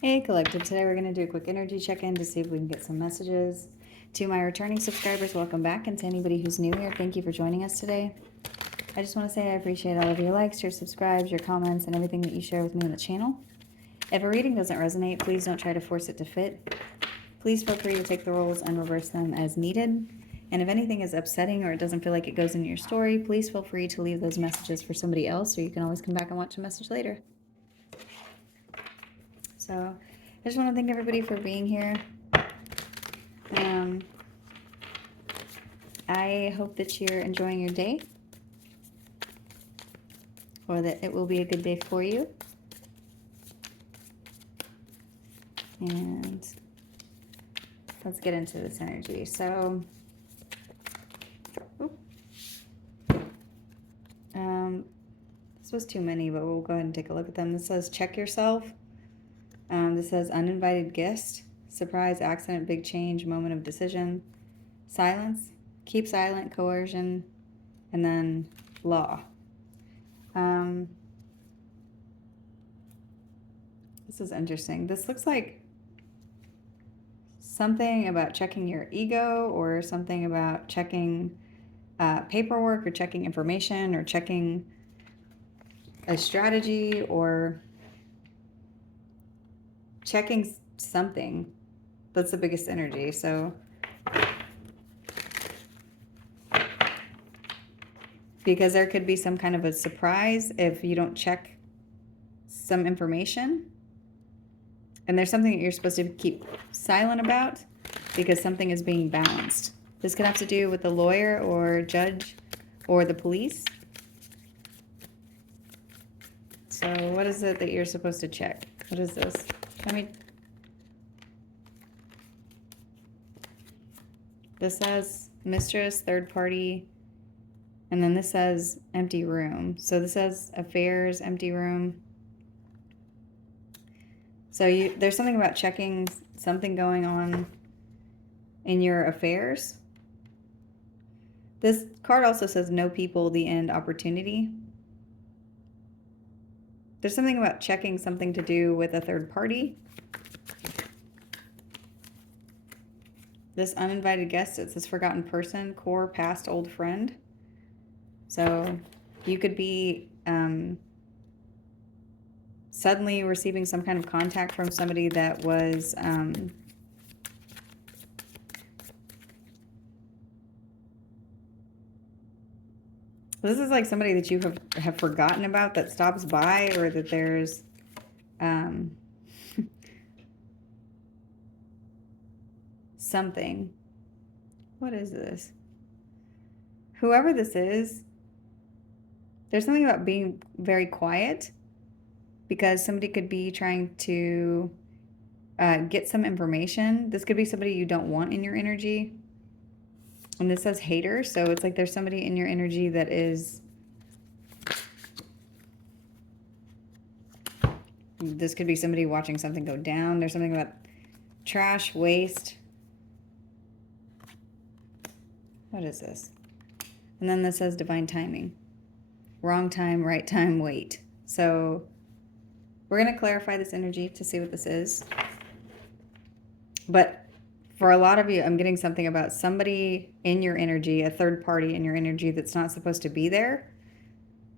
Hey Collective, today we're going to do a quick energy check-in to see if we can get some messages. To my returning subscribers, welcome back, and to anybody who's new here, thank you for joining us today. I just want to say I appreciate all of your likes, your subscribes, your comments, and everything that you share with me on the channel. If a reading doesn't resonate, please don't try to force it to fit. Please feel free to take the roles and reverse them as needed. And if anything is upsetting or it doesn't feel like it goes into your story, please feel free to leave those messages for somebody else, or you can always come back and watch a message later. So I just want to thank everybody for being here. I hope that you're enjoying your day, or that it will be a good day for you. And let's get into this energy. So, this was too many, but we'll go ahead and take a look at them. This says, check yourself. This says, uninvited guest, surprise, accident, big change, moment of decision, silence, keep silent, coercion, and then law. This is interesting. This looks like something about checking your ego, or something about checking paperwork, or checking information, or checking a strategy, or checking something. That's the biggest energy. So because there could be some kind of a surprise if you don't check some information. And there's something that you're supposed to keep silent about because something is being balanced. This could have to do with the lawyer or judge or the police. So what is it that you're supposed to check? What is this? This says mistress, third party, and then this says empty room. So this says affairs, empty room. So there's something about checking something going on in your affairs. This card also says no people, the end, opportunity. There's something about checking something to do with a third party. This uninvited guest, it says forgotten person, core, past, old friend. So you could be suddenly receiving some kind of contact from somebody that was this is like somebody that you have forgotten about that stops by, or that there's something. What is this? Whoever this is, there's something about being very quiet, because somebody could be trying to get some information. This could be somebody you don't want in your energy. And this says hater, so it's like there's somebody in your energy that is... This could be somebody watching something go down. There's something about trash, waste. What is this? And then this says divine timing. Wrong time, right time, wait. So we're going to clarify this energy to see what this is. But for a lot of you, I'm getting something about somebody in your energy, a third party in your energy that's not supposed to be there.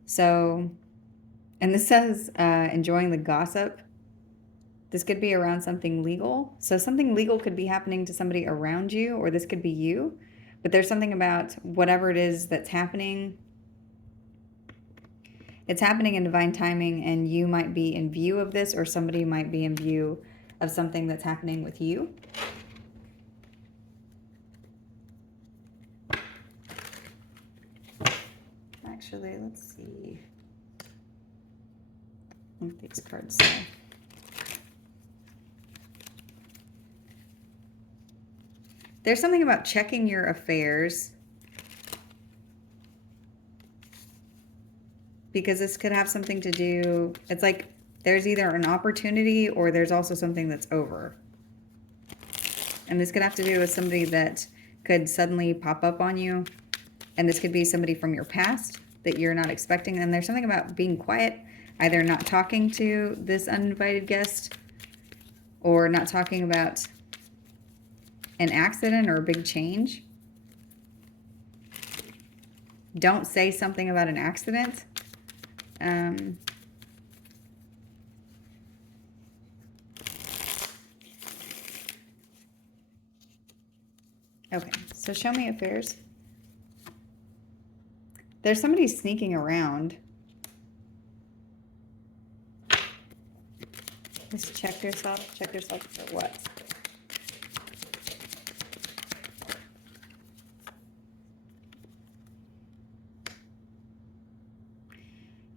So, and this says enjoying the gossip. This could be around something legal. So something legal could be happening to somebody around you, or this could be you. But there's something about whatever it is that's happening. It's happening in divine timing, and you might be in view of this, or somebody might be in view of something that's happening with you. Actually, let's see what these cards say. There's something about checking your affairs, because this could have something to do, it's like there's either an opportunity or there's also something that's over. And this could have to do with somebody that could suddenly pop up on you. And this could be somebody from your past that you're not expecting. And there's something about being quiet, either not talking to this uninvited guest, or not talking about an accident or a big change. Don't say something about an accident. Okay, so show me affairs. There's somebody sneaking around. Just check yourself. Check yourself for what?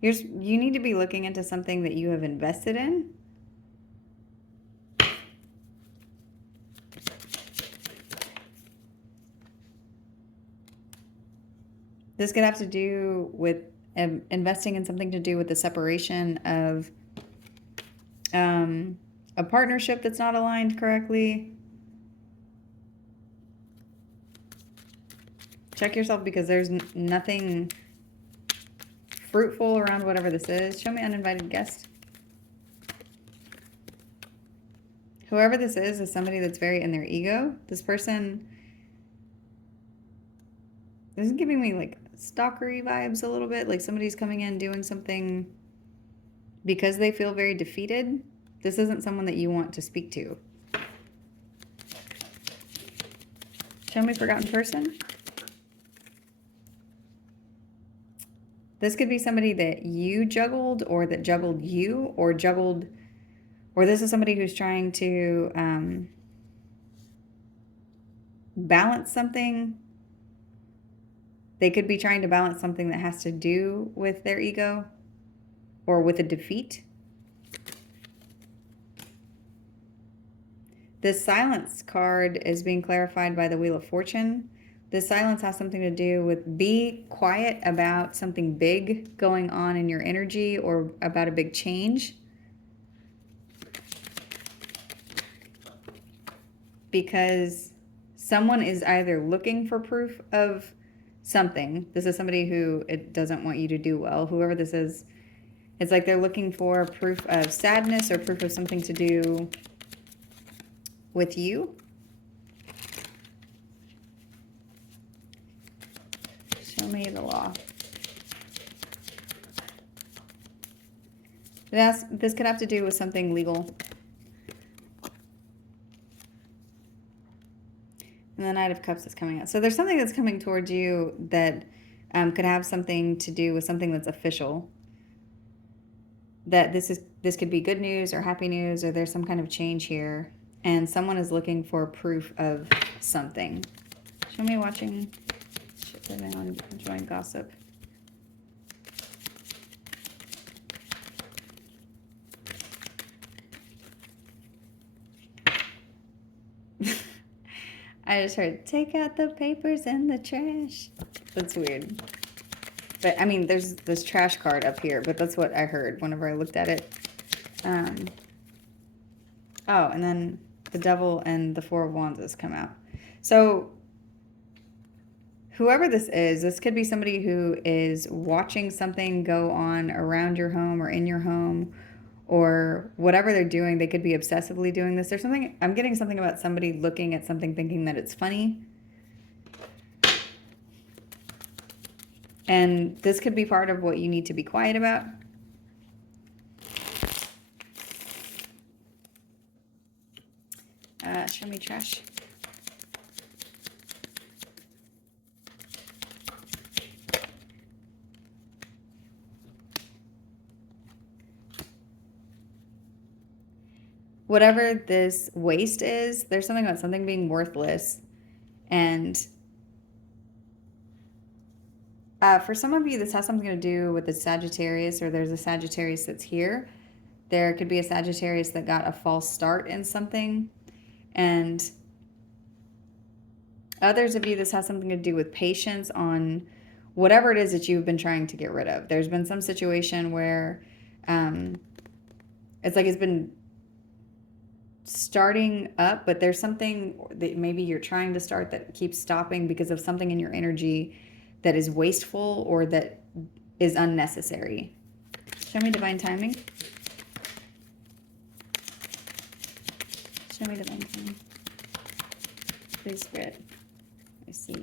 You need to be looking into something that you have invested in. This could have to do with investing in something to do with the separation of a partnership that's not aligned correctly. Check yourself, because there's nothing fruitful around whatever this is. Show me uninvited guest. Whoever this is somebody that's very in their ego. This person is giving me like stalkery vibes a little bit, like somebody's coming in doing something because they feel very defeated. This isn't someone that you want to speak to. Show me forgotten person. This could be somebody that you juggled, or that juggled you, or this is somebody who's trying to balance something. They could be trying to balance something that has to do with their ego or with a defeat. This silence card is being clarified by the Wheel of Fortune. This silence has something to do with be quiet about something big going on in your energy, or about a big change. Because someone is either looking for proof of something. This is somebody who it doesn't want you to do well. Whoever this is, it's like they're looking for proof of sadness or proof of something to do with you. Show me the law. This could have to do with something legal. And the Knight of Cups is coming out. So there's something that's coming towards you that could have something to do with something that's official. That this could be good news or happy news, or there's some kind of change here. And someone is looking for proof of something. Show me watching. Enjoying gossip. I just heard, take out the papers and the trash. That's weird. But, I mean, there's this trash card up here, but that's what I heard whenever I looked at it. Oh, and then the Devil and the Four of Wands has come out. So, whoever this could be somebody who is watching something go on around your home or in your home, or whatever they're doing. They could be obsessively doing this. There's something, I'm getting something about somebody looking at something thinking that it's funny. And this could be part of what you need to be quiet about. Show me trash. Whatever this waste is, there's something about something being worthless. And for some of you, this has something to do with the Sagittarius, or there's a Sagittarius that's here. There could be a Sagittarius that got a false start in something. And others of you, this has something to do with patience on whatever it is that you've been trying to get rid of. There's been some situation where it's like it's been starting up, but there's something that maybe you're trying to start that keeps stopping because of something in your energy that is wasteful or that is unnecessary. Show me divine timing. Show me divine timing. Please, Spirit. I see.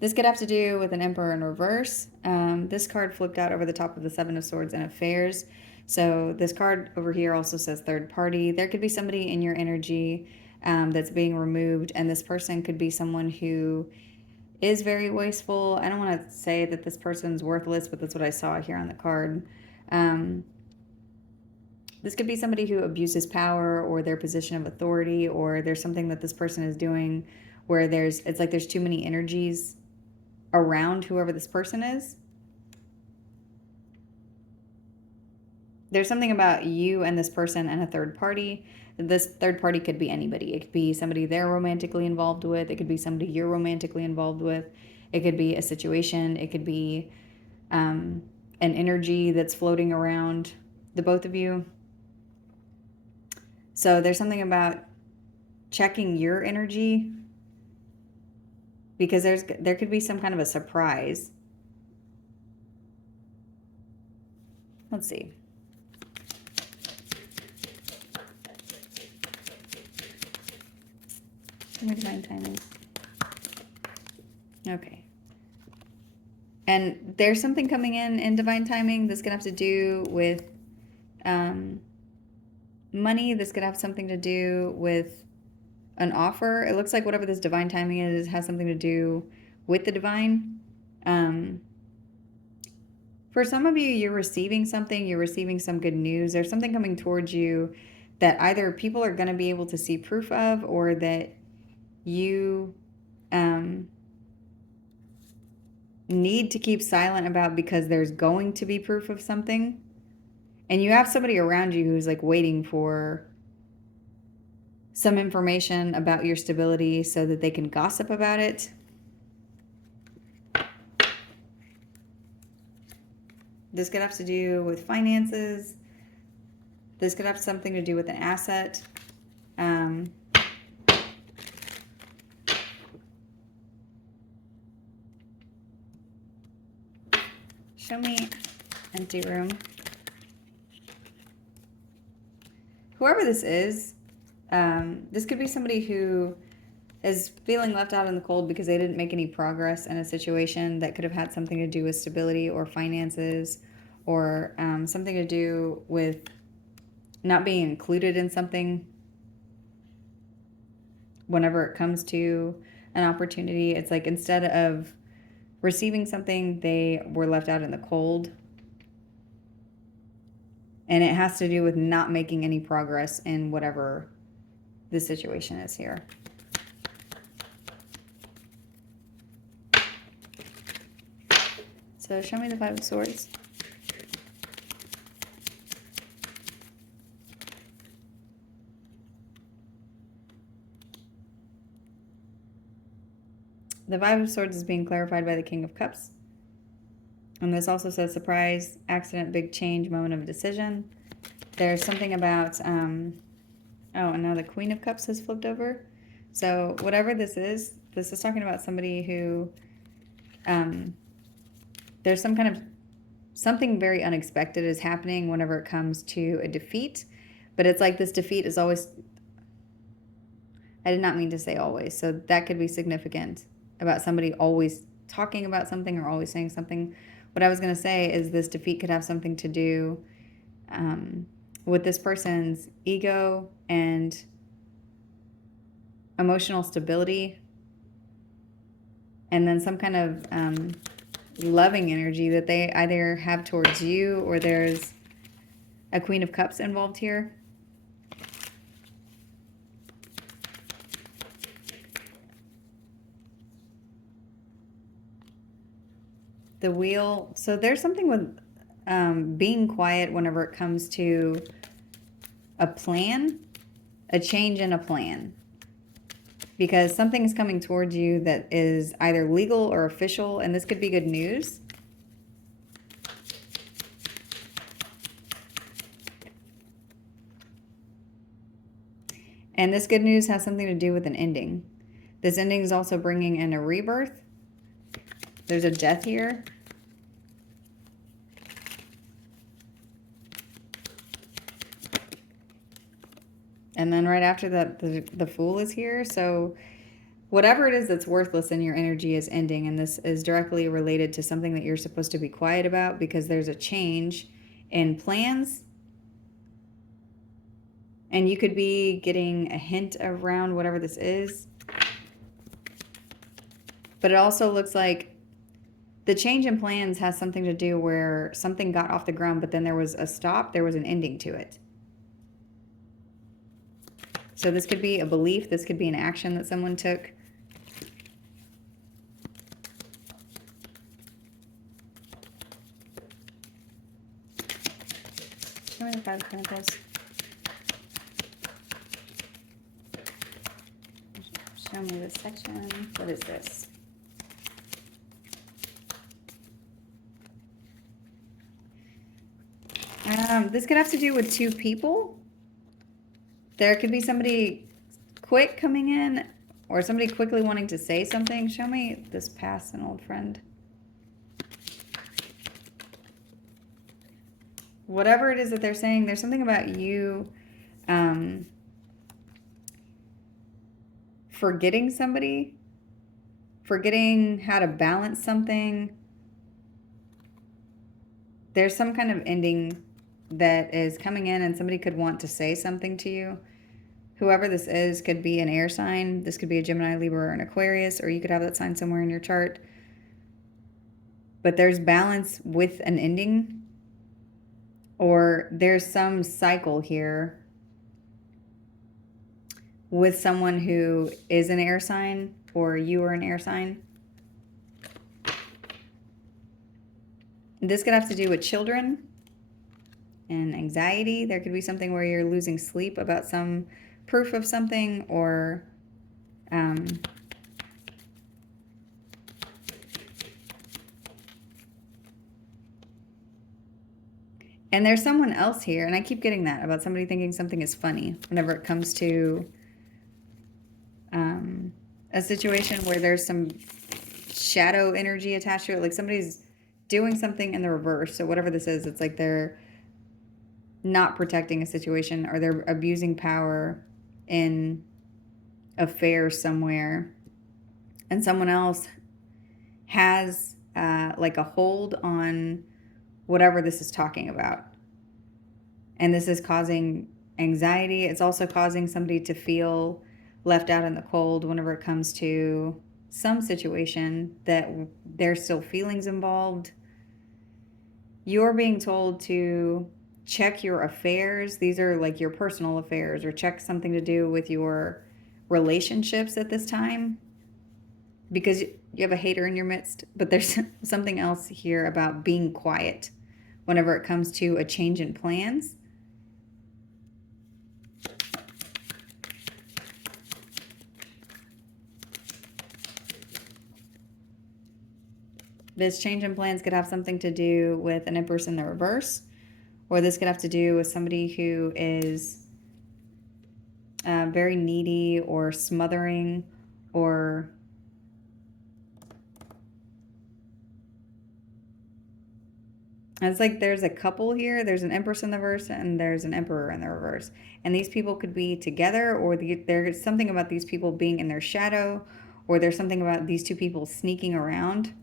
This could have to do with an Emperor in reverse. This card flipped out over the top of the Seven of Swords and Affairs. So this card over here also says third party. There could be somebody in your energy that's being removed, and this person could be someone who is very wasteful. I don't want to say that this person's worthless, but that's what I saw here on the card. This could be somebody who abuses power or their position of authority, or there's something that this person is doing where it's like there's too many energies around whoever this person is. There's something about you and this person and a third party. This third party could be anybody. It could be somebody they're romantically involved with. It could be somebody you're romantically involved with. It could be a situation. It could be an energy that's floating around the both of you. So there's something about checking your energy, because there could be some kind of a surprise. Let's see. Divine timing. Okay. And there's something coming in divine timing. This could have to do with money. This could have something to do with an offer. It looks like whatever this divine timing is has something to do with the divine. For some of you, you're receiving something. You're receiving some good news. There's something coming towards you that either people are going to be able to see proof of, or that you need to keep silent about, because there's going to be proof of something. And you have somebody around you who's like waiting for some information about your stability so that they can gossip about it. This could have to do with finances. This could have something to do with an asset. Show me empty room. Whoever this is, this could be somebody who is feeling left out in the cold because they didn't make any progress in a situation that could have had something to do with stability or finances, or something to do with not being included in something whenever it comes to an opportunity. It's like instead of receiving something, they were left out in the cold. And it has to do with not making any progress in whatever the situation is here. So show me the Five of Swords. The Five of Swords is being clarified by the King of Cups. And this also says surprise, accident, big change, moment of decision. There's something about, oh, and now the Queen of Cups has flipped over. So whatever this is talking about somebody who, there's some kind of, something very unexpected is happening whenever it comes to a defeat. But it's like this defeat is always, I did not mean to say always. So that could be significant about somebody always talking about something or always saying something. What I was going to say is this defeat could have something to do with this person's ego and emotional stability, and then some kind of loving energy that they either have towards you, or there's a Queen of Cups involved here. The Wheel. So there's something with being quiet whenever it comes to a plan, a change in a plan. Because something is coming towards you that is either legal or official, and this could be good news. And this good news has something to do with an ending. This ending is also bringing in a rebirth. There's a death here. And then right after that, the Fool is here. So whatever it is that's worthless in your energy is ending. And this is directly related to something that you're supposed to be quiet about, because there's a change in plans. And you could be getting a hint around whatever this is. But it also looks like the change in plans has something to do where something got off the ground, but then there was a stop, there was an ending to it. So this could be a belief, this could be an action that someone took. Show me the Five of Pentacles. Show me this section. What is this? This could have to do with two people. There could be somebody quick coming in, or somebody quickly wanting to say something. Show me this past, an old friend. Whatever it is that they're saying, there's something about you forgetting somebody, forgetting how to balance something. There's some kind of ending that is coming in, and somebody could want to say something to you. Whoever this is could be an air sign. This could be a Gemini, Libra, or an Aquarius, or you could have that sign somewhere in your chart. But there's balance with an ending, or there's some cycle here with someone who is an air sign, or you are an air sign. This could have to do with children and anxiety. There could be something where you're losing sleep about some proof of something, or and there's someone else here, and I keep getting that about somebody thinking something is funny whenever it comes to a situation where there's some shadow energy attached to it, like somebody's doing something in the reverse. So whatever this is, it's like they're not protecting a situation, or they're abusing power in affairs somewhere, and someone else has like a hold on whatever this is talking about, and this is causing anxiety. It's also causing somebody to feel left out in the cold whenever it comes to some situation that there's still feelings involved. You're being told to check your affairs. These are like your personal affairs, or check something to do with your relationships at this time, because you have a hater in your midst. But there's something else here about being quiet whenever it comes to a change in plans. This change in plans could have something to do with an Empress in the reverse, or this could have to do with somebody who is very needy or smothering, or it's like there's a couple here. There's an Empress in the reverse, and there's an Emperor in the reverse. And these people could be together, or there's something about these people being in their shadow, or there's something about these two people sneaking around.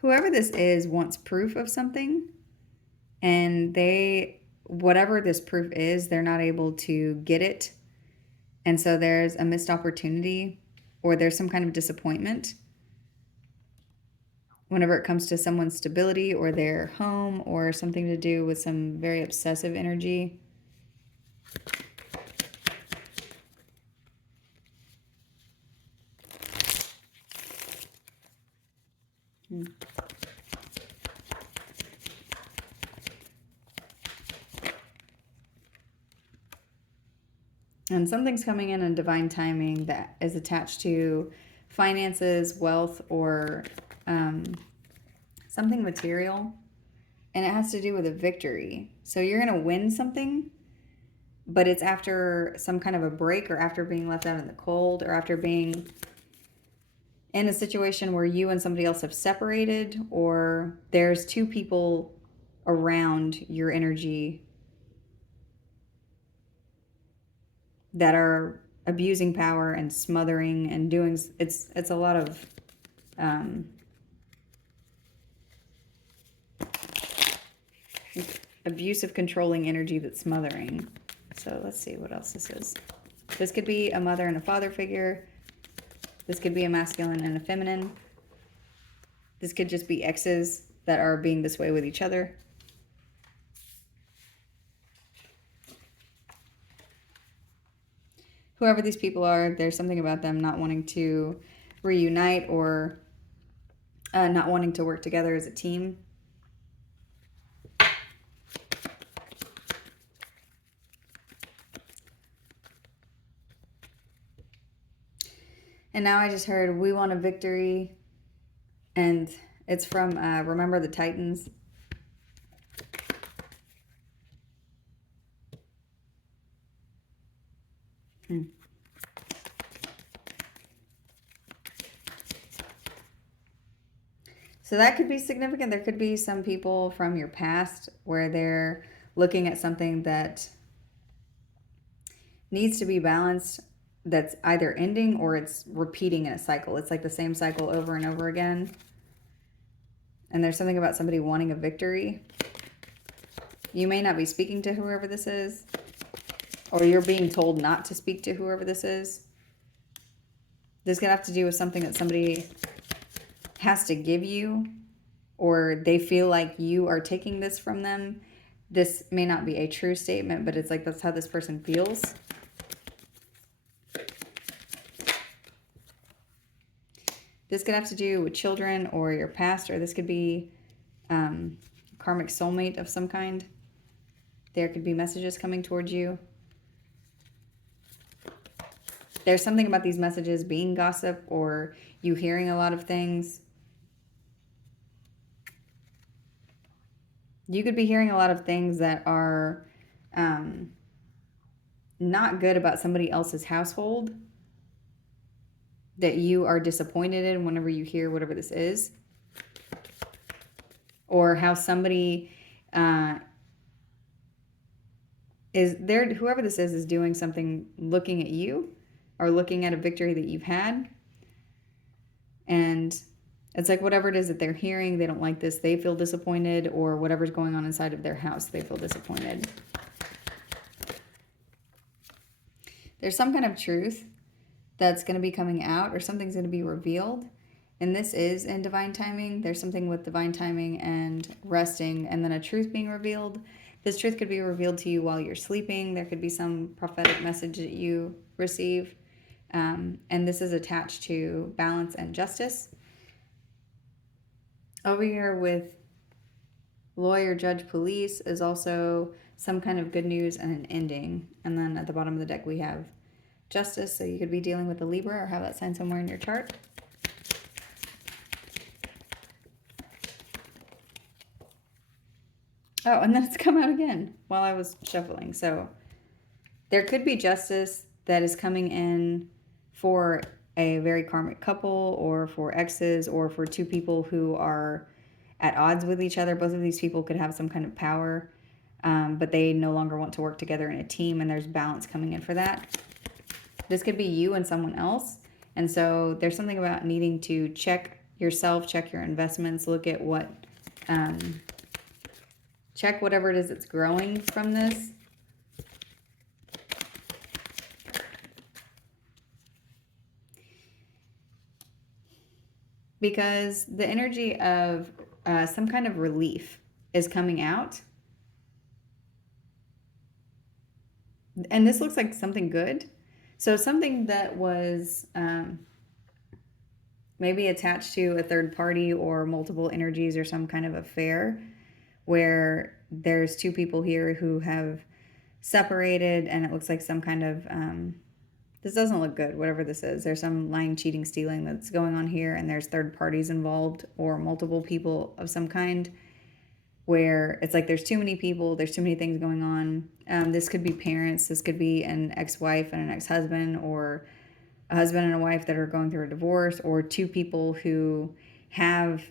Whoever this is wants proof of something, and whatever this proof is, they're not able to get it. And so there's a missed opportunity, or there's some kind of disappointment whenever it comes to someone's stability or their home, or something to do with some very obsessive energy. And something's coming in divine timing that is attached to finances, wealth, or something material. And it has to do with a victory. So you're going to win something. but it's after some kind of a break, or after being left out in the cold, or after being in a situation where you and somebody else have separated, or there's two people around your energy that are abusing power and smothering and doing, it's a lot of abusive, controlling energy that's smothering. So let's see what else this is. This could be a mother and a father figure. This could be a masculine and a feminine. This could just be exes that are being this way with each other. Whoever these people are, there's something about them not wanting to reunite, or not wanting to work together as a team. And now I just heard, we want a victory. And it's from Remember the Titans. So that could be significant. There could be some people from your past where they're looking at something that needs to be balanced, that's either ending or it's repeating in a cycle. It's like the same cycle over and over again. And there's something about somebody wanting a victory. You may not be speaking to whoever this is, or you're being told not to speak to whoever this is. This could have to do with something that somebody has to give you, or they feel like you are taking this from them. This may not be a true statement, but it's like that's how this person feels. This could have to do with children or your past, or this could be karmic soulmate of some kind. There could be messages coming towards you. There's something about these messages being gossip, or you hearing a lot of things. You could be hearing a lot of things that are not good about somebody else's household, that you are disappointed in whenever you hear whatever this is. Or how somebody is there, whoever this is doing something, looking at you, or looking at a victory that you've had. And it's like whatever it is that they're hearing, they don't like this, they feel disappointed, or whatever's going on inside of their house, they feel disappointed. There's some kind of truth that's going to be coming out, or something's going to be revealed. And this is in divine timing. There's something with divine timing and resting, and then a truth being revealed. This truth could be revealed to you while you're sleeping. There could be some prophetic message that you receive. And this is attached to balance and justice. Over here with lawyer, judge, police is also some kind of good news and an ending. And then at the bottom of the deck we have justice. So you could be dealing with a Libra, or have that sign somewhere in your chart. Oh, and then it's come out again while I was shuffling. So there could be justice that is coming in for a very karmic couple, or for exes, or for two people who are at odds with each other. Both of these people could have some kind of power, but they no longer want to work together in a team, and there's balance coming in for that. This could be you and someone else. And so there's something about needing to check yourself, check your investments, look at what, check whatever it is that's growing from this. Because the energy of some kind of relief is coming out. And this looks like something good. So something that was maybe attached to a third party, or multiple energies, or some kind of affair, where there's two people here who have separated, and it looks like some kind of, this doesn't look good, whatever this is. There's some lying, cheating, stealing that's going on here, and there's third parties involved, or multiple people of some kind. where it's like there's too many people, there's too many things going on. This could be parents, this could be an ex-wife and an ex-husband, or a husband and a wife that are going through a divorce, or two people who have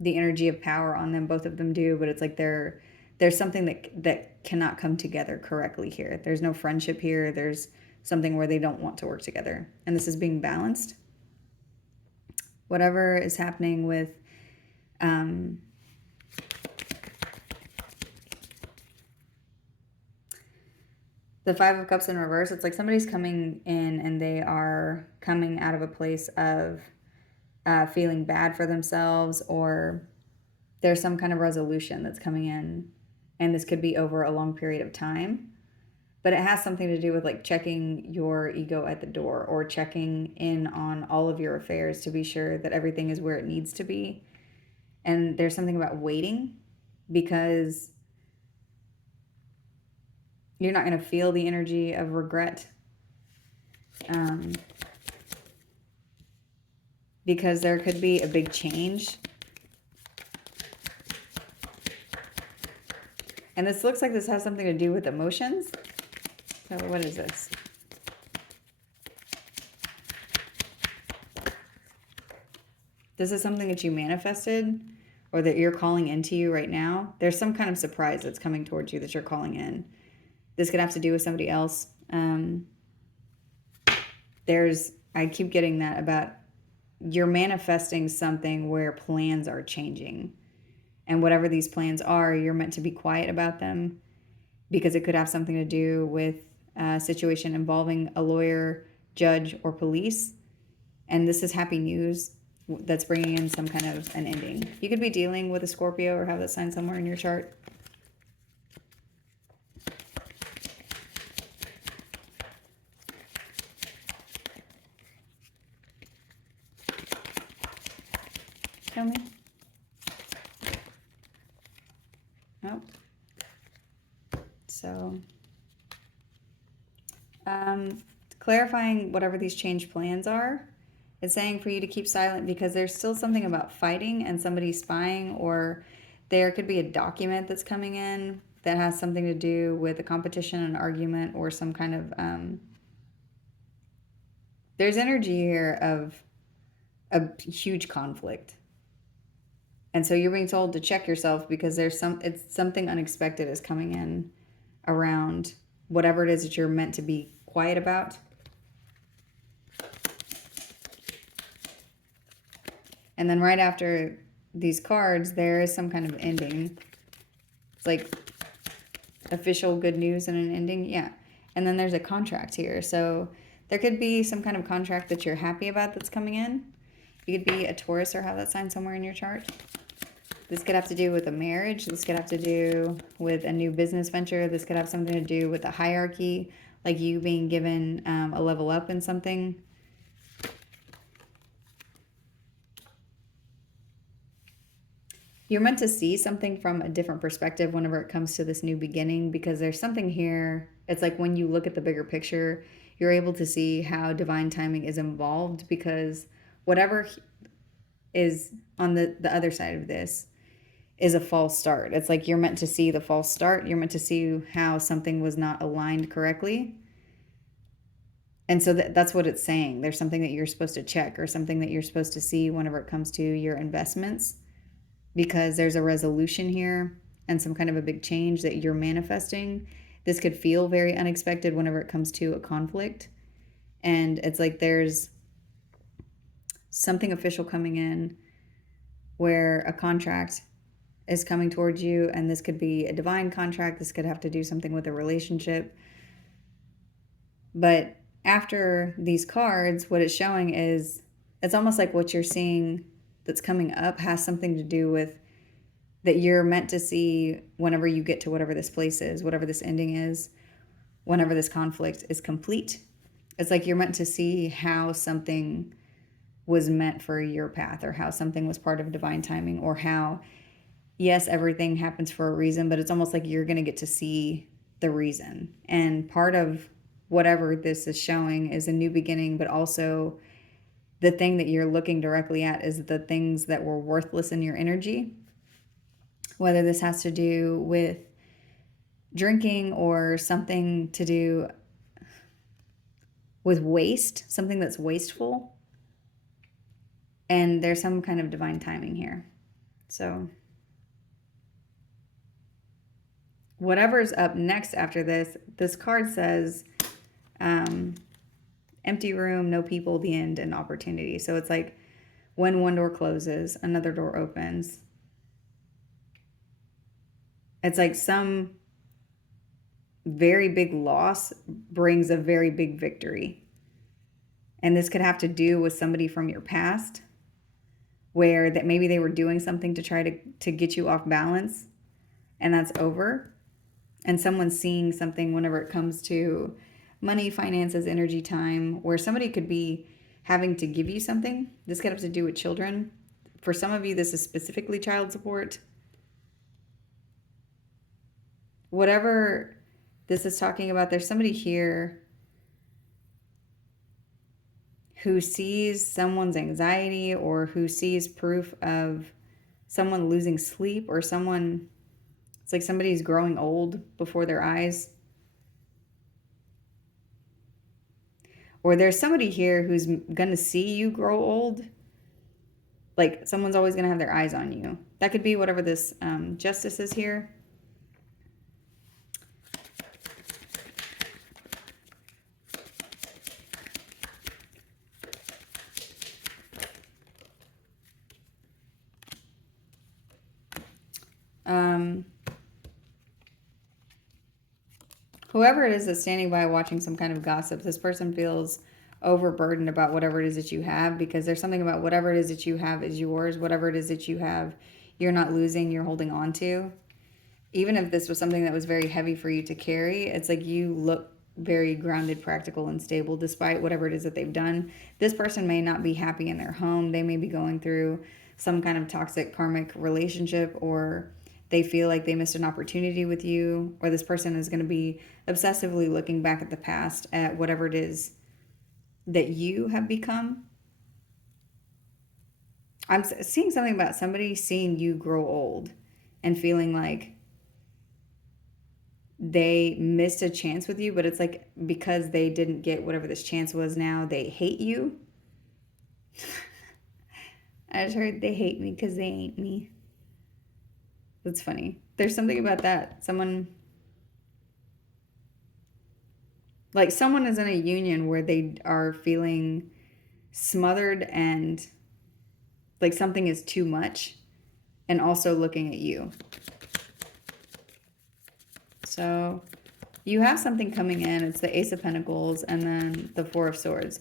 the energy of power on them. Both of them do, but it's like there's something that cannot come together correctly here. There's no friendship here. There's something where they don't want to work together, and this is being balanced. Whatever is happening with the Five of Cups in reverse, it's like somebody's coming in and they are coming out of a place of feeling bad for themselves, or there's some kind of resolution that's coming in, and this could be over a long period of time. But it has something to do with like checking your ego at the door, or checking in on all of your affairs to be sure that everything is where it needs to be. And there's something about waiting, because you're not going to feel the energy of regret. Because there could be a big change. And this looks like this has something to do with emotions. So what is this? This is something that you manifested, or that you're calling into you right now. There's some kind of surprise that's coming towards you that you're calling in. This could have to do with somebody else. I keep getting that about you're manifesting something where plans are changing. And whatever these plans are, you're meant to be quiet about them, because it could have something to do with a situation involving a lawyer, judge, or police. And this is happy news that's bringing in some kind of an ending. You could be dealing with a Scorpio or have that sign somewhere in your chart. Tell me. Nope. So, clarifying whatever these change plans are. It's saying for you to keep silent, because there's still something about fighting and somebody spying, or there could be a document that's coming in that has something to do with a competition, an argument, or some kind of, there's energy here of a huge conflict. And so you're being told to check yourself, because it's something unexpected is coming in around whatever it is that you're meant to be quiet about. And then right after these cards, there is some kind of ending. It's like official good news and an ending. Yeah. And then there's a contract here. So there could be some kind of contract that you're happy about that's coming in. You could be a Taurus or have that sign somewhere in your chart. This could have to do with a marriage. This could have to do with a new business venture. This could have something to do with a hierarchy, like you being given a level up in something. You're meant to see something from a different perspective whenever it comes to this new beginning, because there's something here. It's like when you look at the bigger picture, you're able to see how divine timing is involved, because whatever is on the other side of this is a false start. It's like you're meant to see the false start. You're meant to see how something was not aligned correctly. And so that's what it's saying. There's something that you're supposed to check, or something that you're supposed to see whenever it comes to your investments, because there's a resolution here and some kind of a big change that you're manifesting. This could feel very unexpected whenever it comes to a conflict. And it's like there's something official coming in where a contract is coming towards you, and this could be a divine contract. This could have to do something with a relationship. But after these cards, what it's showing is it's almost like what you're seeing that's coming up has something to do with that you're meant to see whenever you get to whatever this place is, whatever this ending is, whenever this conflict is complete. It's like you're meant to see how something was meant for your path, or how something was part of divine timing, or how, yes, everything happens for a reason, but it's almost like you're going to get to see the reason. And part of whatever this is showing is a new beginning, but also the thing that you're looking directly at is the things that were worthless in your energy. whether this has to do with drinking or something to do with waste, something that's wasteful. And there's some kind of divine timing here. So whatever's up next after this card says empty room, no people, the end, and opportunity. So it's like when one door closes, another door opens. It's like some very big loss brings a very big victory. And this could have to do with somebody from your past, where that maybe they were doing something to try to get you off balance, and that's over. And someone's seeing something whenever it comes to money, finances, energy, time, where somebody could be having to give you something. This could have to do with children. For some of you, this is specifically child support. Whatever this is talking about, there's somebody here who sees someone's anxiety, or who sees proof of someone losing sleep, or someone, it's like somebody's growing old before their eyes. Or there's somebody here who's going to see you grow old. Like someone's always going to have their eyes on you. That could be whatever this justice is here. Whoever it is that's standing by watching some kind of gossip, this person feels overburdened about whatever it is that you have, because there's something about whatever it is that you have is yours. Whatever it is that you have, you're not losing, you're holding on to. Even if this was something that was very heavy for you to carry, it's like you look very grounded, practical, and stable despite whatever it is that they've done. This person may not be happy in their home. They may be going through some kind of toxic karmic relationship, or they feel like they missed an opportunity with you, or this person is going to be obsessively looking back at the past at whatever it is that you have become. I'm seeing something about somebody seeing you grow old and feeling like they missed a chance with you, but it's like because they didn't get whatever this chance was, now they hate you. I just heard they hate me because they ain't me. That's funny. There's something about that. Someone is in a union where they are feeling smothered and like something is too much, and also looking at you. So you have something coming in. It's the Ace of Pentacles and then the Four of Swords.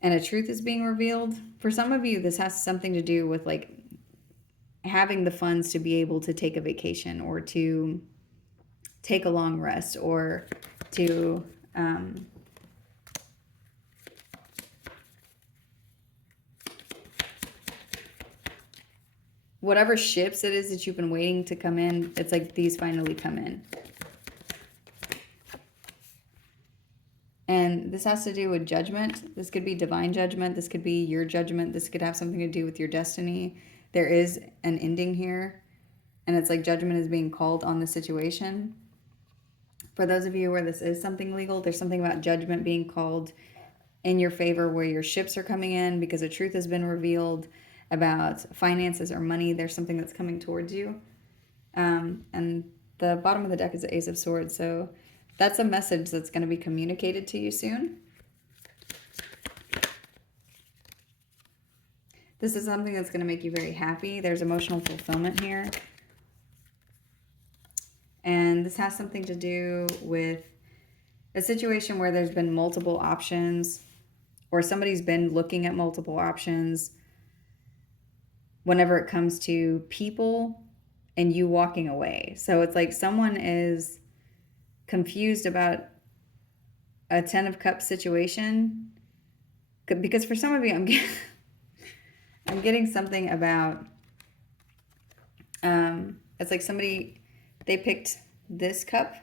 And a truth is being revealed. For some of you, this has something to do with like having the funds to be able to take a vacation, or to take a long rest, or to whatever ships it is that you've been waiting to come in. It's like these finally come in. And this has to do with judgment. This could be divine judgment. This could be your judgment. This could have something to do with your destiny. There is an ending here. And it's like judgment is being called on the situation. For those of you where this is something legal, there's something about judgment being called in your favor, where your ships are coming in because a truth has been revealed about finances or money. There's something that's coming towards you. And the bottom of the deck is the Ace of Swords. So that's a message that's going to be communicated to you soon. This is something that's going to make you very happy. There's emotional fulfillment here. And this has something to do with a situation where there's been multiple options, or somebody's been looking at multiple options whenever it comes to people and you walking away. So it's like someone is confused about a 10 of Cups situation, because for some of you, I'm getting something about, it's like somebody, they picked this cup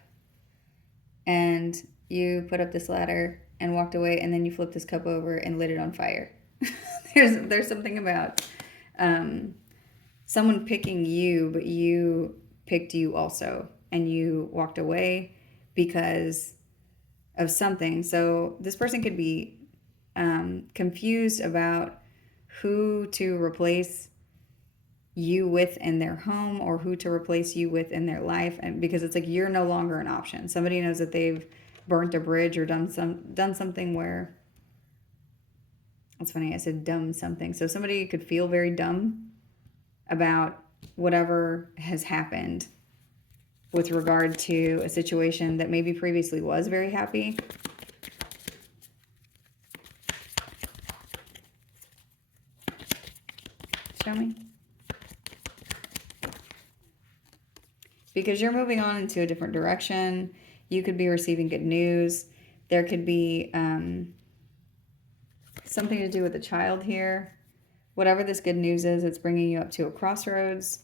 and you put up this ladder and walked away, and then you flipped this cup over and lit it on fire. There's something about someone picking you, but you picked you also, and you walked away because of something. So this person could be confused about who to replace you with in their home, or who to replace you with in their life, and because it's like you're no longer an option. Somebody knows that they've burnt a bridge or done something where, it's funny I said dumb something. So somebody could feel very dumb about whatever has happened with regard to a situation that maybe previously was very happy. Show me. Because you're moving on into a different direction. You could be receiving good news. There could be something to do with a child here. Whatever this good news is, it's bringing you up to a crossroads.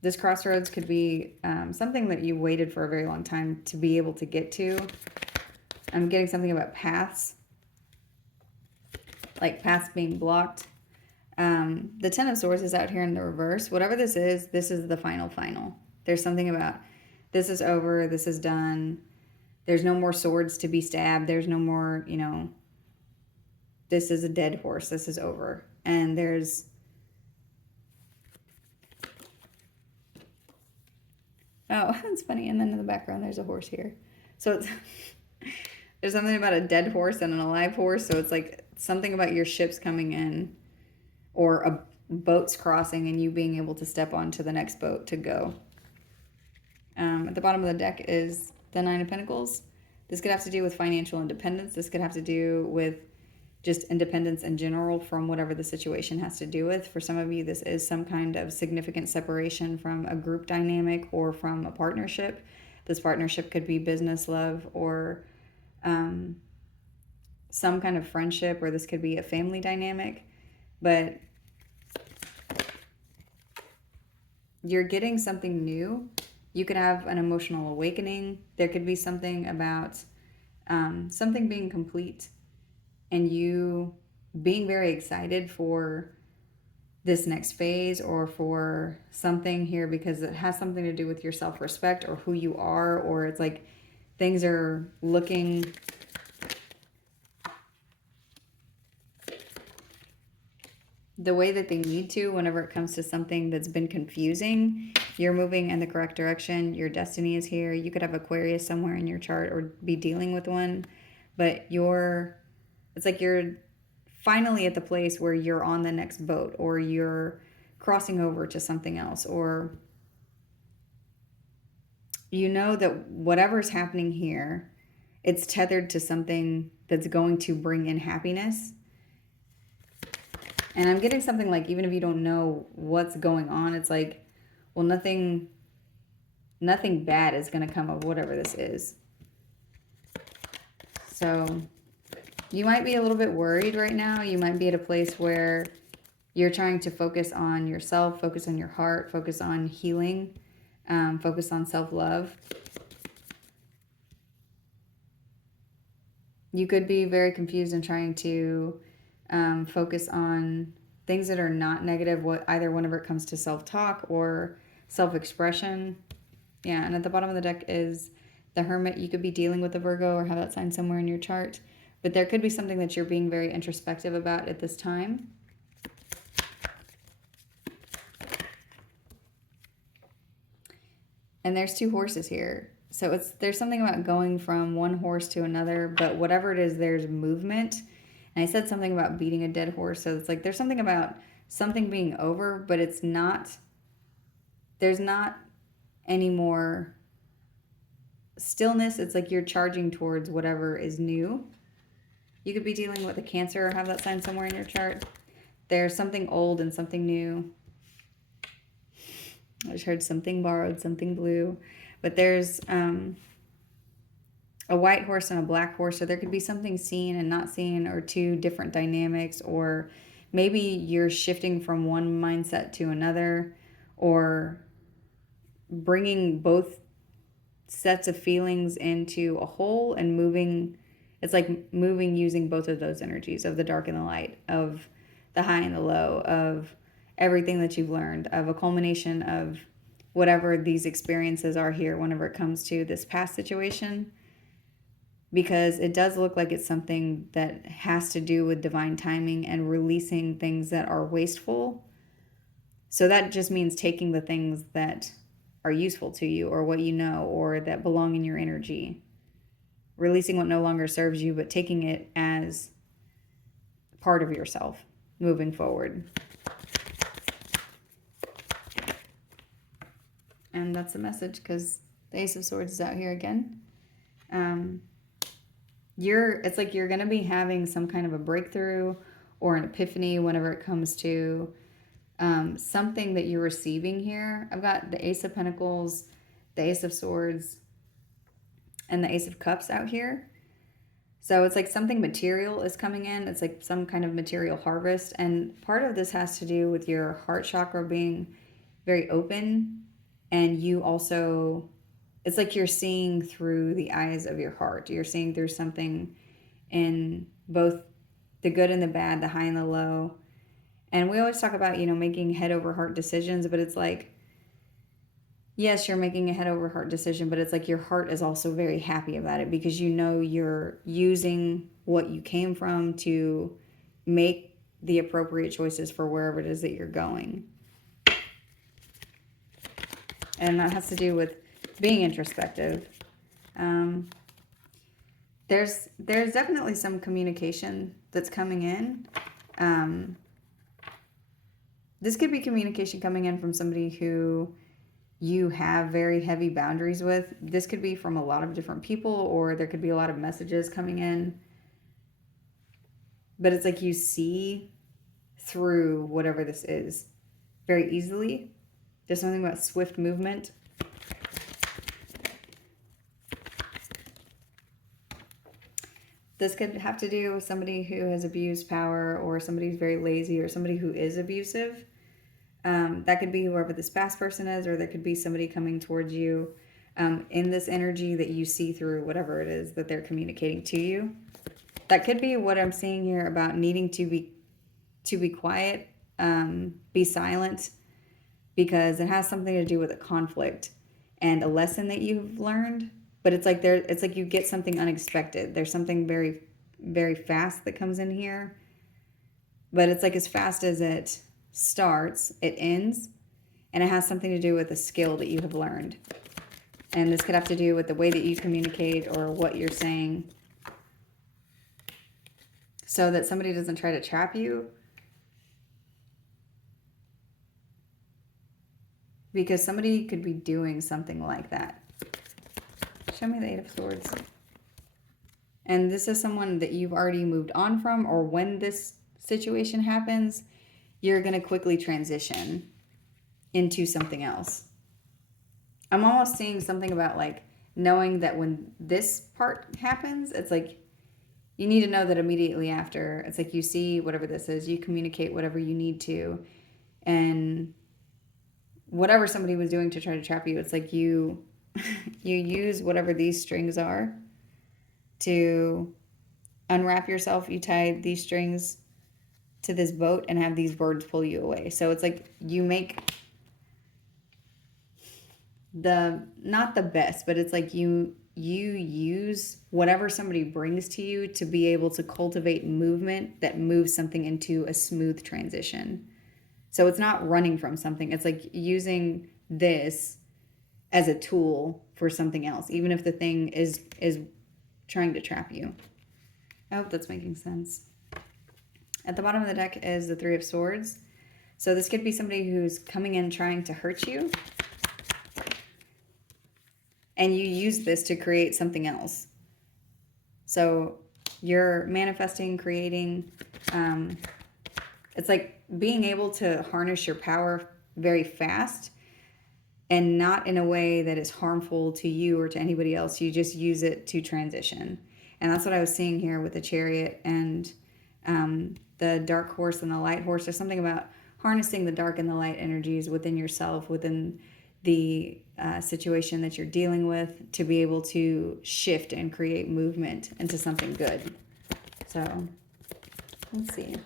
This crossroads could be something that you waited for a very long time to be able to get to. I'm getting something about paths, like paths being blocked. The Ten of Swords is out here in the reverse. Whatever this is the final. There's something about this is over, this is done. There's no more swords to be stabbed. There's no more, this is a dead horse. This is over. And there's oh, that's funny. And then in the background, there's a horse here. So it's there's something about a dead horse and an alive horse. So it's like something about your ships coming in, or a boat's crossing and you being able to step onto the next boat to go. At the bottom of the deck is the Nine of Pentacles. This could have to do with financial independence. This could have to do with just independence in general from whatever the situation has to do with. For some of you, this is some kind of significant separation from a group dynamic or from a partnership. This partnership could be business, love, or some kind of friendship, or this could be a family dynamic. But you're getting something new. You could have an emotional awakening. There could be something about something being complete and you being very excited for this next phase or for something here, because it has something to do with your self-respect or who you are, or it's like things are looking the way that they need to whenever it comes to something that's been confusing. You're moving in the correct direction. Your destiny is here. You could have Aquarius somewhere in your chart or be dealing with one, but it's like you're finally at the place where you're on the next boat, or you're crossing over to something else, or you know that whatever's happening here, it's tethered to something that's going to bring in happiness. And I'm getting something like, even if you don't know what's going on, it's like, well, nothing bad is going to come of whatever this is. So you might be a little bit worried right now. You might be at a place where you're trying to focus on yourself, focus on your heart, focus on healing, focus on self-love. You could be very confused and trying to focus on things that are not negative, either whenever it comes to self-talk or self-expression. Yeah, and at the bottom of the deck is the Hermit. You could be dealing with a Virgo or have that sign somewhere in your chart. But there could be something that you're being very introspective about at this time. And there's two horses here. So there's something about going from one horse to another, but whatever it is, there's movement. And I said something about beating a dead horse. So it's like there's something about something being over, but it's not, there's not any more stillness. It's like you're charging towards whatever is new. You could be dealing with a Cancer or have that sign somewhere in your chart. There's something old and something new. I just heard something borrowed, something blue. But there's a white horse and a black horse. So there could be something seen and not seen, or two different dynamics, or maybe you're shifting from one mindset to another, or bringing both sets of feelings into a whole and moving. It's like moving using both of those energies, of the dark and the light, of the high and the low, of everything that you've learned, of a culmination of whatever these experiences are here whenever it comes to this past situation. Because it does look like it's something that has to do with divine timing and releasing things that are wasteful. So that just means taking the things that are useful to you, or what you know, or that belong in your energy. Releasing what no longer serves you, but taking it as part of yourself moving forward. And that's the message, because the Ace of Swords is out here again. It's like you're going to be having some kind of a breakthrough or an epiphany whenever it comes to something that you're receiving here. I've got the Ace of Pentacles, the Ace of Swords, and the Ace of Cups out here. So it's like something material is coming in. It's like some kind of material harvest. And part of this has to do with your heart chakra being very open. And you also, it's like you're seeing through the eyes of your heart. You're seeing through something in both the good and the bad, the high and the low. And we always talk about, making head over heart decisions, but it's like, yes, you're making a head over heart decision, but it's like your heart is also very happy about it, because you're using what you came from to make the appropriate choices for wherever it is that you're going. And that has to do with being introspective. There's definitely some communication that's coming in. This could be communication coming in from somebody who you have very heavy boundaries with. This could be from a lot of different people, or there could be a lot of messages coming in. But it's like you see through whatever this is very easily. There's something about swift movement. This could have to do with somebody who has abused power, or somebody who's very lazy, or somebody who is abusive. That could be whoever this past person is, or there could be somebody coming towards you in this energy that you see through whatever it is that they're communicating to you. That could be what I'm seeing here about needing to be quiet, be silent, because it has something to do with a conflict and a lesson that you've learned. But it's like you get something unexpected. There's something very, very fast that comes in here. But it's like as fast as it starts, it ends. And it has something to do with a skill that you have learned. And this could have to do with the way that you communicate or what you're saying, so that somebody doesn't try to trap you. Because somebody could be doing something like that. Show me the Eight of Swords. And this is someone that you've already moved on from, or when this situation happens, you're going to quickly transition into something else. I'm almost seeing something about like knowing that when this part happens, it's like you need to know that immediately after. It's like you see whatever this is, you communicate whatever you need to, and whatever somebody was doing to try to trap you, it's like you use whatever these strings are to unwrap yourself. You tie these strings to this boat and have these birds pull you away. So it's like you make not the best, but it's like you use whatever somebody brings to you to be able to cultivate movement that moves something into a smooth transition. So it's not running from something. It's like using this as a tool for something else, even if the thing is trying to trap you. I hope that's making sense. At the bottom of the deck is the Three of Swords. So this could be somebody who's coming in trying to hurt you, and you use this to create something else. So you're manifesting, creating. It's like being able to harness your power very fast, and not in a way that is harmful to you or to anybody else. You just use it to transition. And that's what I was seeing here with the Chariot and the dark horse and the light horse. There's something about harnessing the dark and the light energies within yourself, within the situation that you're dealing with, to be able to shift and create movement into something good. So let's see.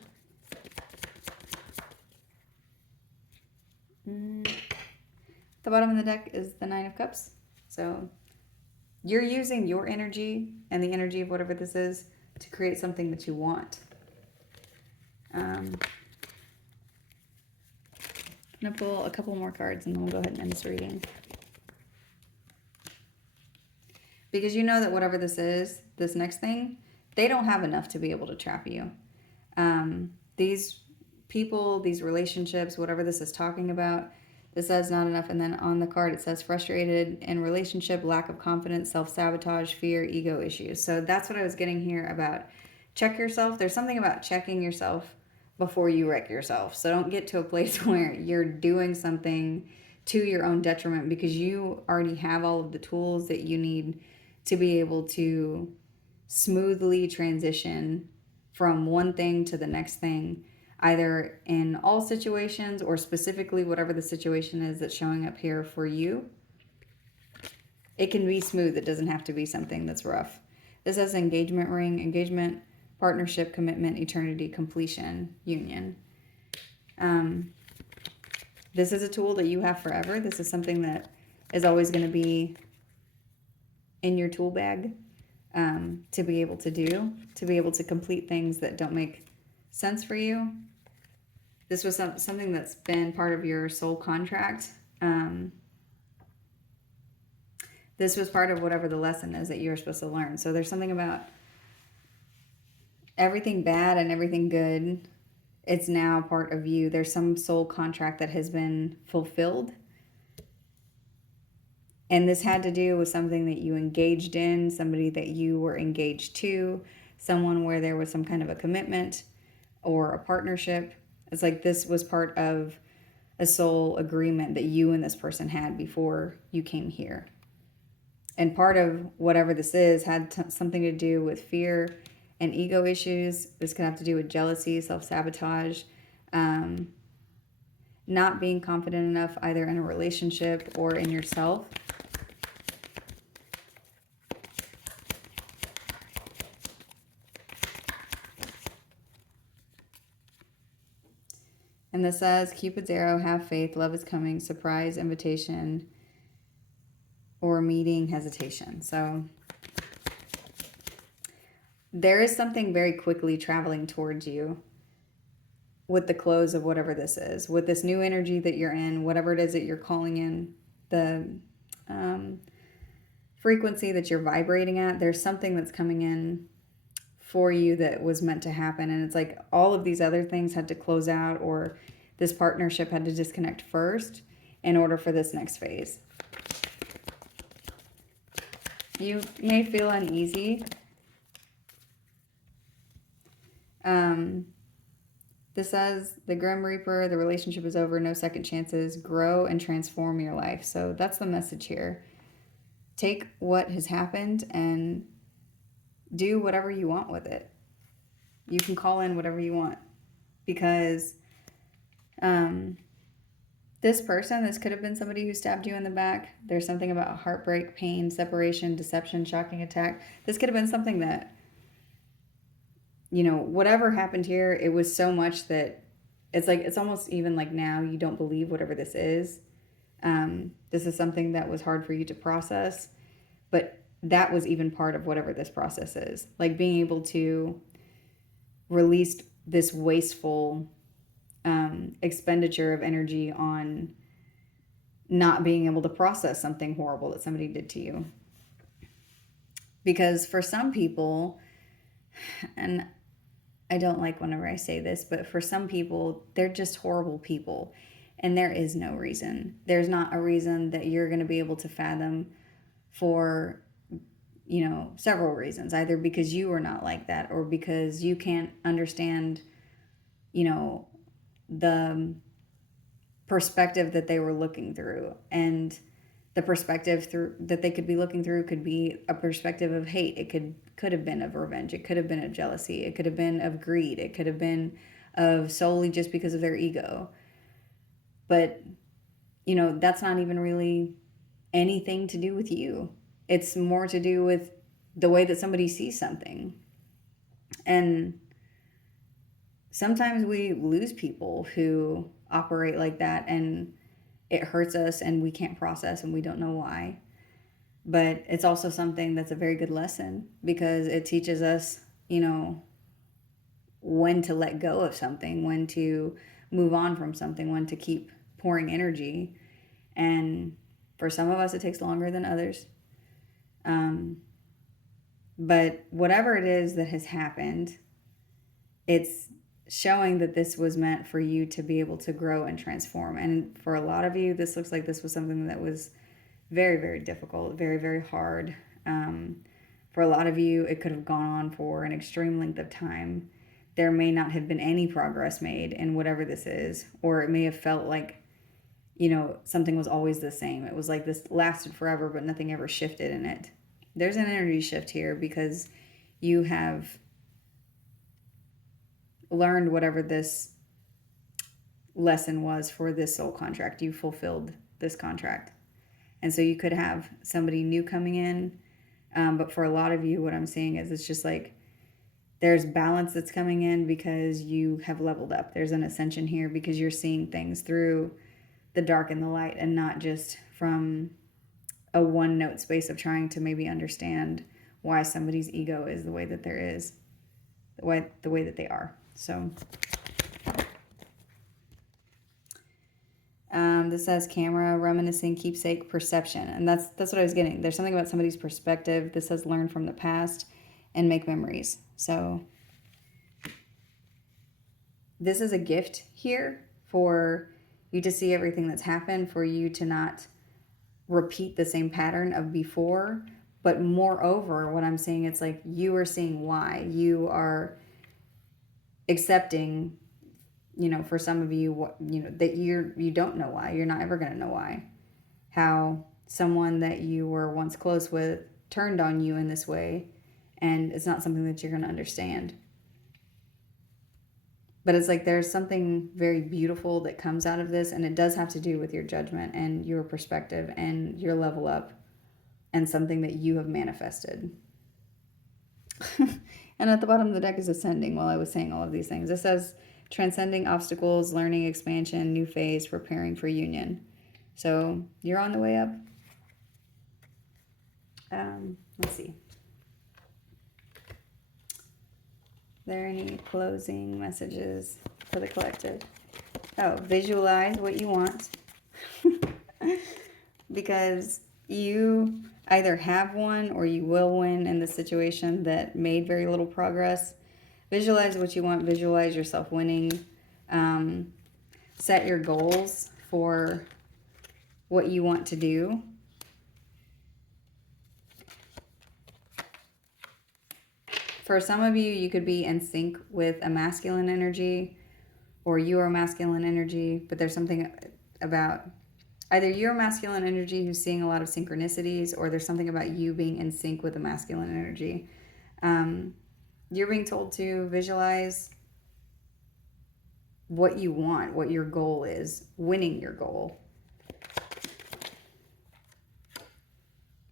The bottom of the deck is the Nine of Cups. So you're using your energy and the energy of whatever this is to create something that you want. I'm going to pull a couple more cards and then we'll go ahead and end this reading. Because you know that whatever this is, this next thing, they don't have enough to be able to trap you. These people, these relationships, whatever this is talking about, this says not enough. And then on the card, it says frustrated in relationship, lack of confidence, self-sabotage, fear, ego issues. So that's what I was getting here about. Check yourself. There's something about checking yourself before you wreck yourself. So don't get to a place where you're doing something to your own detriment, because you already have all of the tools that you need to be able to smoothly transition from one thing to the next thing, either in all situations or specifically whatever the situation is that's showing up here for you. It can be smooth. It doesn't have to be something that's rough. This has engagement ring, engagement, partnership, commitment, eternity, completion, union. This is a tool that you have forever. This is something that is always going to be in your tool bag to be able to do, to be able to complete things that don't make sense for you. This was something that's been part of your soul contract. This was part of whatever the lesson is that you're supposed to learn. So there's something about everything bad and everything good. It's now part of you. There's some soul contract that has been fulfilled. And this had to do with something that you engaged in, somebody that you were engaged to, someone where there was some kind of a commitment or a partnership. It's like this was part of a soul agreement that you and this person had before you came here. And part of whatever this is had something to do with fear and ego issues. This could have to do with jealousy, self-sabotage, not being confident enough either in a relationship or in yourself. And this says, Cupid's arrow, have faith, love is coming, surprise, invitation, or meeting, hesitation. So there is something very quickly traveling towards you with the close of whatever this is, with this new energy that you're in, whatever it is that you're calling in, the frequency that you're vibrating at. There's something that's coming in for you that was meant to happen. And it's like all of these other things had to close out, or this partnership had to disconnect first in order for this next phase. You may feel uneasy. This says the Grim Reaper, the relationship is over, no second chances, grow and transform your life. So that's the message here. Take what has happened and do whatever you want with it. You can call in whatever you want, because this person, this could have been somebody who stabbed you in the back. There's something about heartbreak, pain, separation, deception, shocking attack. This could have been something that, you know, whatever happened here, it was so much that it's like, it's almost even like now you don't believe whatever this is. This is something that was hard for you to process, but that was even part of whatever this process is. Like being able to release this wasteful expenditure of energy on not being able to process something horrible that somebody did to you. Because for some people, and I don't like whenever I say this, but for some people, they're just horrible people. And there is no reason. There's not a reason that you're going to be able to fathom for, you know, several reasons. Either because you are not like that, or because you can't understand, you know, the perspective that they were looking through. And the perspective that they could be looking through could be a perspective of hate. It could have been of revenge. It could have been of jealousy. It could have been of greed. It could have been of solely just because of their ego. But, you know, that's not even really anything to do with you. It's more to do with the way that somebody sees something. And sometimes we lose people who operate like that, and it hurts us and we can't process and we don't know why. But it's also something that's a very good lesson because it teaches us, when to let go of something, when to move on from something, when to keep pouring energy. And for some of us, it takes longer than others. But whatever it is that has happened, it's showing that this was meant for you to be able to grow and transform. And for a lot of you, this looks like this was something that was very, very difficult, very, very hard. For a lot of you, it could have gone on for an extreme length of time. There may not have been any progress made in whatever this is, or it may have felt like, something was always the same. It was like this lasted forever, but nothing ever shifted in it. There's an energy shift here because you have learned whatever this lesson was for this soul contract. You fulfilled this contract. And so you could have somebody new coming in. But for a lot of you, what I'm seeing is it's just like there's balance that's coming in because you have leveled up. There's an ascension here because you're seeing things through the dark and the light and not just from a one note space of trying to maybe understand why somebody's ego is the way that there is, the way that they are. So this says camera, reminiscing, keepsake, perception. And that's what I was getting. There's something about somebody's perspective. This says learn from the past and make memories. So this is a gift here for you to see everything that's happened, for you to not repeat the same pattern of before. But moreover, what I'm seeing, it's like you are seeing why. You are accepting, for some of you, that you don't know why. You're not ever going to know why. How someone that you were once close with turned on you in this way, and it's not something that you're going to understand. But it's like there's something very beautiful that comes out of this, and it does have to do with your judgment and your perspective and your level up and something that you have manifested. And at the bottom of the deck is ascending while I was saying all of these things. It says transcending obstacles, learning, expansion, new phase, preparing for union. So you're on the way up. Let's see. Are there any closing messages for the collective? Oh, visualize what you want. Because you either have won or you will win in the situation that made very little progress. Visualize what you want. Visualize yourself winning. Set your goals for what you want to do. For some of you, you could be in sync with a masculine energy, or you are masculine energy, but there's something about either you're masculine energy who's seeing a lot of synchronicities, or there's something about you being in sync with a masculine energy. You're being told to visualize what you want, what your goal is, winning your goal.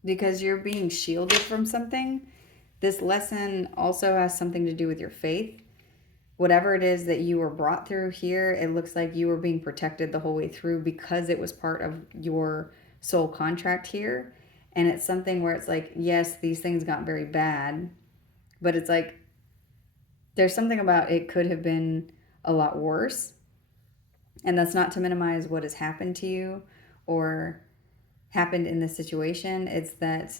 Because you're being shielded from something. This lesson also has something to do with your faith. Whatever it is that you were brought through here, it looks like you were being protected the whole way through because it was part of your soul contract here. And it's something where it's like, yes, these things got very bad, but it's like, there's something about it could have been a lot worse. And that's not to minimize what has happened to you or happened in this situation. It's that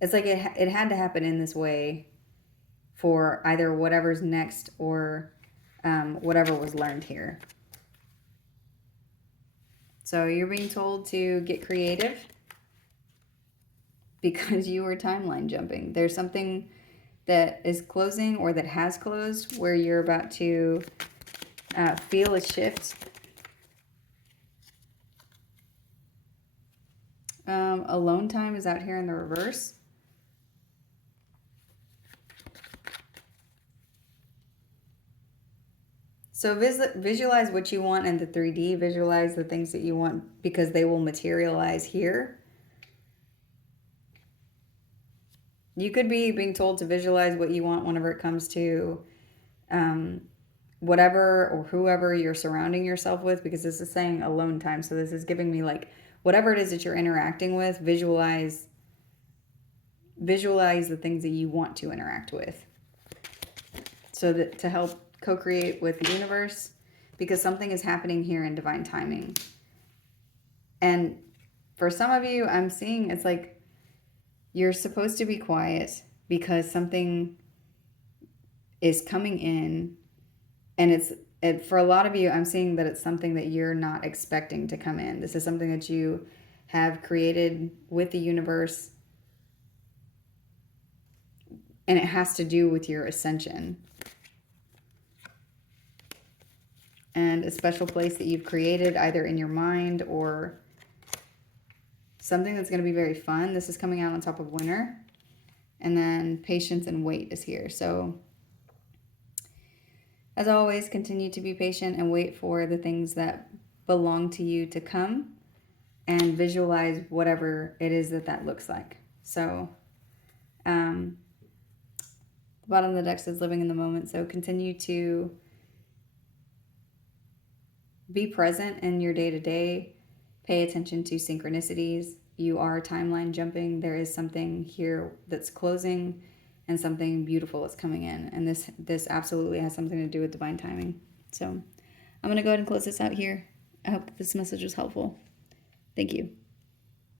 it's like it had to happen in this way for either whatever's next or whatever was learned here. So you're being told to get creative because you are timeline jumping. There's something that is closing or that has closed where you're about to feel a shift. Alone time is out here in the reverse. So visualize what you want in the 3D. Visualize the things that you want because they will materialize here. You could be being told to visualize what you want whenever it comes to whatever or whoever you're surrounding yourself with, because this is saying alone time. So this is giving me like whatever it is that you're interacting with, visualize the things that you want to interact with. So that to help co-create with the universe, because something is happening here in divine timing. And for some of you, I'm seeing it's like you're supposed to be quiet because something is coming in, and for a lot of you, I'm seeing that it's something that you're not expecting to come in. This is something that you have created with the universe, and it has to do with your ascension. And a special place that you've created either in your mind or something that's going to be very fun. This is coming out on top of winter. And then patience and wait is here. So as always, continue to be patient and wait for the things that belong to you to come, and visualize whatever it is that looks like. So the bottom of the deck says living in the moment. So continue to be present in your day-to-day. Pay attention to synchronicities. You are timeline jumping. There is something here that's closing and something beautiful is coming in. And this absolutely has something to do with divine timing. So I'm going to go ahead and close this out here. I hope that this message was helpful. Thank you.